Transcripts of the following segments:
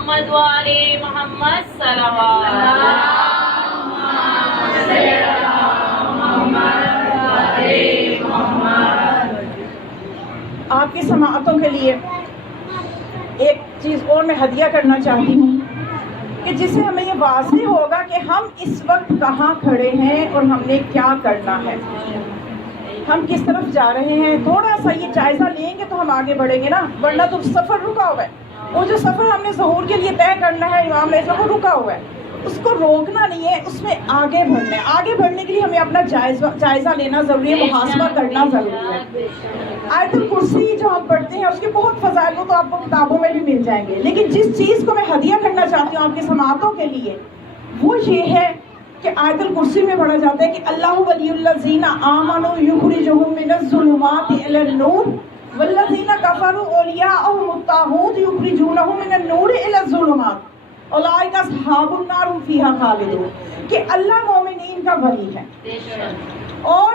محمد وآل محمد صلوات. آپ کی سماعتوں کے لیے ایک چیز اور میں ہدیہ کرنا چاہتی ہوں کہ جس سے ہمیں یہ واضح ہوگا کہ ہم اس وقت کہاں کھڑے ہیں اور ہم نے کیا کرنا ہے، ہم کس طرف جا رہے ہیں. تھوڑا سا یہ جائزہ لیں گے تو ہم آگے بڑھیں گے نا، ورنہ تو سفر رکا ہوا ہے. وہ جو سفر ہم نے ظہور کے لیے طے کرنا ہے امام نے وہ رکا ہوا ہے، اس کو روکنا نہیں ہے، اس میں آگے بڑھنا ہے. آگے بڑھنے کے لیے ہمیں اپنا جائزہ لینا ضروری ہے، محاسبہ کرنا ضروری ہے. آیت الکرسی جو ہم پڑھتے ہیں اس کے بہت فضائل تو آپ کو کتابوں میں بھی مل جائیں گے، لیکن جس چیز کو میں ہدیہ کرنا چاہتی ہوں آپ کی سماعتوں کے لیے وہ یہ ہے کہ آیت الکرسی میں پڑھا جاتا ہے کہ اللہ ولی الذین آمنوا یخرجہم من الظلمات الی النور والذین کفروا اولیاءهم الطاغوت یخرجونہم من النور الی الظلمات اولئک اصحاب النار هم فیہا خالدون. کہ اللہ مومنین کا ولی ہے اور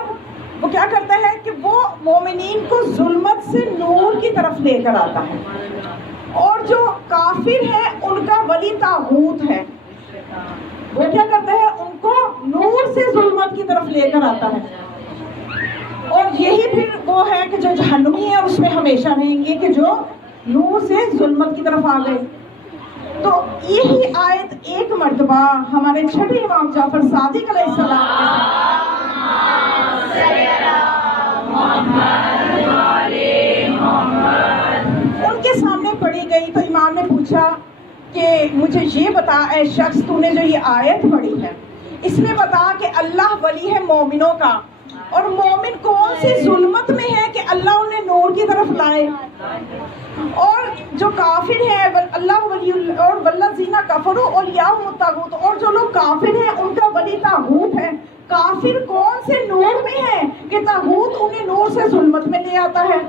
وہ کیا کرتا ہے کہ وہ مومنین کو ظلمت سے نور کی طرف لے کر آتا ہے، اور جو کافر ہے ان کا ولی طاغوت ہے، وہ کیا کرتا ہے ان کو نور سے ظلمت کی طرف لے کر آتا ہے. اور یہی پھر وہ ہے کہ جو جہنمی ہے اس میں ہمیشہ رہیں گے کہ جو نور سے ظلمت کی طرف آ گئے. تو یہی آیت ایک مرتبہ ہمارے چھٹے امام جعفر صادق علیہ السلام ان کے سامنے پڑھی گئی تو امام نے پوچھا کہ مجھے یہ بتا اے شخص تو نے جو یہ آیت پڑھی ہے اس میں بتا کہ اللہ ولی ہے مومنوں کا، اور مومن کون سی ظلمت میں ہے کہ اللہ انہیں نور کی طرف لائے، اور جو کافر ہے اللہ ولی اور والذین کفروا اولیاءهم الطاغوت، اور جو لوگ کافر ہیں ان کا ولی طاغوت ہے. کافر کون سے نور میں ہے کہ طاغوت انہیں نور سے ظلمت میں لے آتا ہے.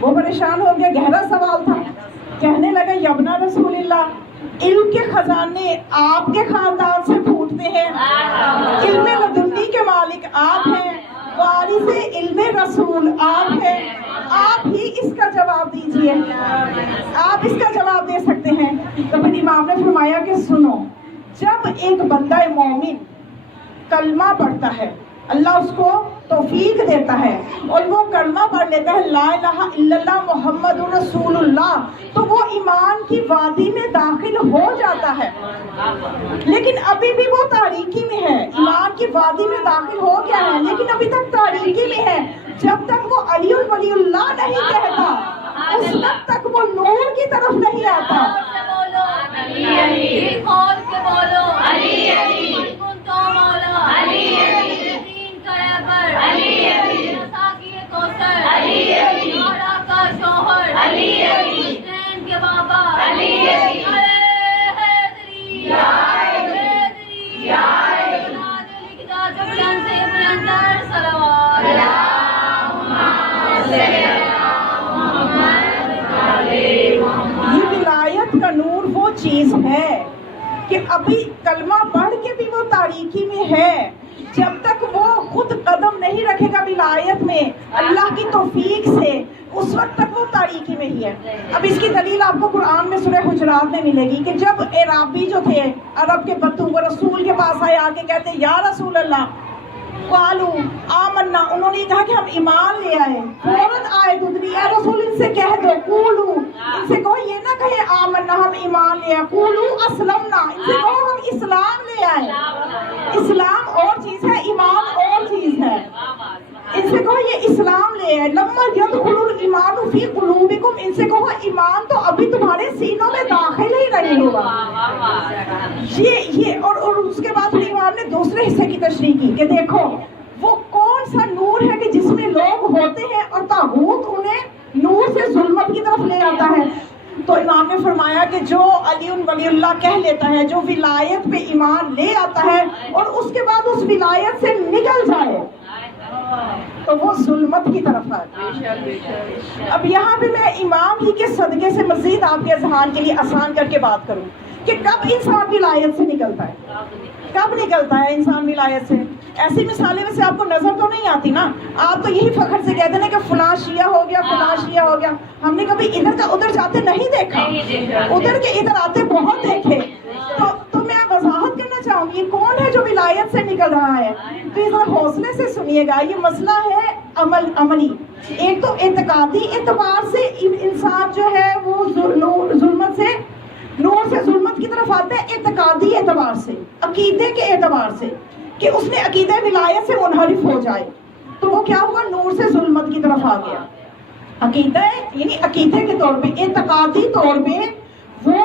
وہ پریشان ہو گیا، گہرا سوال تھا. کہنے لگا یبنا رسول اللہ، علم کے خزانے آپ کے خاندان سے پھوٹتے ہیں، علم لدنی کے مالک آپ ہیں، وارث علم رسول آپ ہیں، آپ ہی اس کا جواب دیجئے، آپ اس کا جواب دے سکتے ہیں. تو پھر امام نے فرمایا کہ سنو، جب ایک بندہ مومن کلمہ پڑھتا ہے اللہ اس کو توفیق دیتا ہے اور وہ کلمہ پڑھ لیتا ہے لا الہ الا اللہ محمد رسول اللہ، تو وہ ایمان کی وادی میں داخل ہو جاتا ہے. لیکن ابھی بھی وہ تاریکی میں ہے، ایمان کی وادی میں داخل ہو گیا ہے لیکن ابھی تک تاریکی میں ہے. جب تک وہ علی ولی اللہ نہیں کہتا اس وقت تک وہ نور کی طرف نہیں آتا. یہ ولایت کا نور وہ چیز ہے کہ ابھی کلمہ پڑھ کے بھی وہ تاریکی میں ہے. جب تک وہ خود قدم نہیں رکھے گا ولایت میں اللہ کی توفیق سے اس وقت تک وہ تاریکی میں ہی ہے. اب اس کی دلیل آپ کو قرآن میں سورہ حجرات میں ملے گی کہ جب اعرابی جو تھے عرب کے بدو وہ رسول کے پاس آئے آ کے کہتے یا رسول اللہ قالو آمنا، انہوں نے کہا کہ ہم ایمان لے آئے. فوراً آئے اتری اے رسول ان سے کہہ دو قولو، ان سے کہو یہ نہ کہے آمنا ہم ایمان لے آئے، قولو اسلمنا، ان سے کہو ہم اسلام لے آئے. اسلام اور چیز ہے، ایمان اور چیز ہے. ان سے کہو یہ اسلام لے آئے. لما یدخل الایمان فی قلوبکم، ان سے کہو ایمان تو ابھی تمہارے سینوں میں داخل ہی نہیں ہوا. یہ اور اس کے بعد امام نے دوسرے حصے کی تشریح کی کہ دیکھو وہ کون سا نور ہے کہ جس میں لوگ ہوتے ہیں اور طاغوت انہیں نور سے ظلمت کی طرف لے آتا ہے. تو امام نے فرمایا کہ جو علی ولی اللہ کہہ لیتا ہے، جو ولایت پہ ایمان لے آتا ہے اور اس کے بعد اس ولایت سے نکل جائے تو وہ ظلمت کی طرف آئے. اب یہاں بھی میں امام ہی کے صدقے سے مزید آپ کے اذہان کے لیے آسان کر کے بات کروں کہ کب انسان ولایت سے نکلتا ہے، کب نکلتا ہے انسان ولایت سے. ایسی مثالیں ویسے آپ کو نظر تو نہیں آتی نا، آپ تو یہی فخر سے کہتے ہیں کہ فلاں شیعہ ہو گیا، فلاں شیعہ ہو گیا. ہم نے کبھی ادھر کا ادھر جاتے نہیں دیکھا، ادھر کے ادھر آتے بہت دیکھے. تو میں وضاحت کرنا چاہوں گی کون ہے جو ولایت سے نکل رہا ہے. تو اس بار حوصلے سے سنیے گا، یہ مسئلہ ہے عملی. ایک تو اعتقادی اعتبار سے انسان جو ہے وہ ظلمت سے نور سے ظلمت کی طرف آتا ہے. اعتقادی اعتبار سے، عقیدے کے اعتبار سے کہ اس نے عقیدہ ولایت سے منحرف ہو جائے تو وہ کیا ہوا، نور سے ظلمت کی طرف آ گیا. عقیدہ یعنی عقیدے کے طور پہ، اعتقادی طور پہ وہ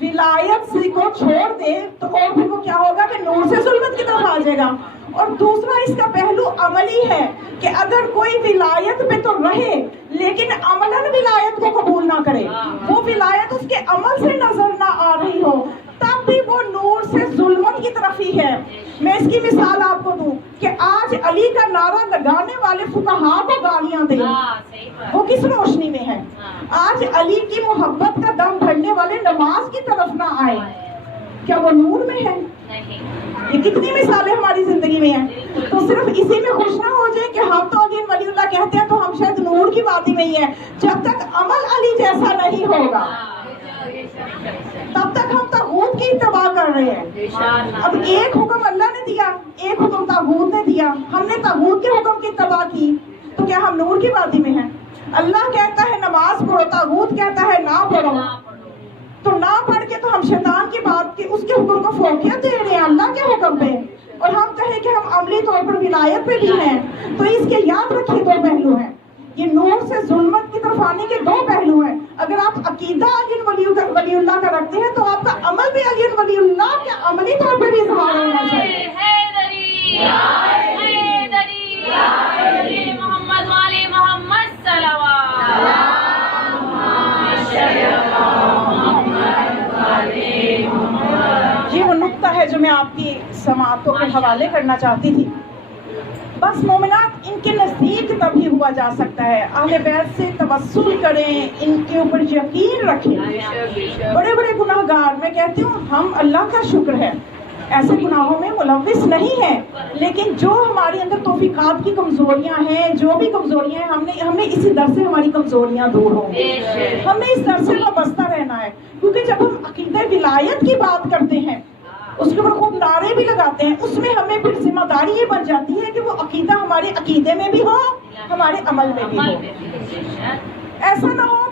ولایت سے کو چھوڑ دے تو اور پھر وہ کیا ہوگا کہ نور سے ظلمت کی طرف آ جائے گا. اور دوسرا اس کا پہلو عملی ہے کہ اگر کوئی ولایت پہ تو رہے لیکن عملاً ولایت کو قبول نہ کرے، وہ ولایت اس کے عمل سے نظر نہ آ رہی ہو، تب بھی وہ نور سے ظلمت کی طرف ہی ہے. میں اس کی مثال آپ کو دوں کہ آج علی کا نعرہ لگانے والے فقہاء کو گالیاں دیں، وہ کس روشنی میں ہے؟ آج علی کی محبت کا دم بھرنے والے نماز کی طرف نہ آئے، کیا وہ نور میں ہے؟ یہ کتنی مثالیں ہماری زندگی میں ہیں. تو صرف اسی میں خوش نہ ہو جائے کہ ہم تو علی ولی اللہ کہتے ہیں تو ہم شاید نور کی وادی میں ہی ہیں. جب تک عمل علی جیسا نہیں ہوگا تب تک ہم طاغوت کی اتباع کر رہے ہیں. اب ایک حکم اللہ نے دیا، ایک حکم طاغوت نے دیا، ہم نے طاغوت کے حکم کی اتباع کی تو کیا ہم نور کی وادی میں ہیں؟ اللہ کہتا ہے نماز پڑھو، طاغوت کہتا ہے نہ پڑھو، تو نہ پڑھ کے تو ہم شیطان کی بات کی اس کے حکم کو فوقیت دے رہے ہیں اللہ کے حکم پہ. اور ہم کہیں کہ ہم عملی طور پر ولایت پہ بھی ہیں. تو اس کے یاد رکھیے دو پہلو ہیں، یہ نور سے ظلمت کی طرف آنے کے دو پہلو ہیں. اگر آپ عقیدہ علی ولی اللہ کا رکھتے ہیں تو آپ کا عمل بھی علی ولی اللہ کے عملی طور پر بھی اظہار ہونا چاہیے. محمد والی محمد صلوات. یہ وہ نقطہ ہے جو میں آپ کی سماعتوں کے حوالے کرنا چاہتی تھی. بس مومنات ان کے نزدیک تبھی ہوا جا سکتا ہے. اہل بیت سے توسل کریں، ان کے اوپر یقین رکھیں. بڑے بڑے گناہ گار، میں کہتی ہوں ہم اللہ کا شکر ہے ایسے گناہوں میں ملوث نہیں ہیں، لیکن جو ہمارے اندر توفیقات کی کمزوریاں ہیں، جو بھی کمزوریاں ہیں، ہمیں اسی در سے ہماری کمزوریاں دور ہوں گی. ہمیں اس در سے وابستہ رہنا ہے، کیونکہ جب ہم عقیدہ ولایت کی بات کرتے ہیں، اس کے اوپر خوب نعرے بھی لگاتے ہیں، اس میں ہمیں پھر ذمہ داری یہ بن جاتی ہے کہ وہ عقیدہ ہمارے عقیدے میں بھی ہو، ہمارے عمل میں بھی ہو. ایسا نہ ہو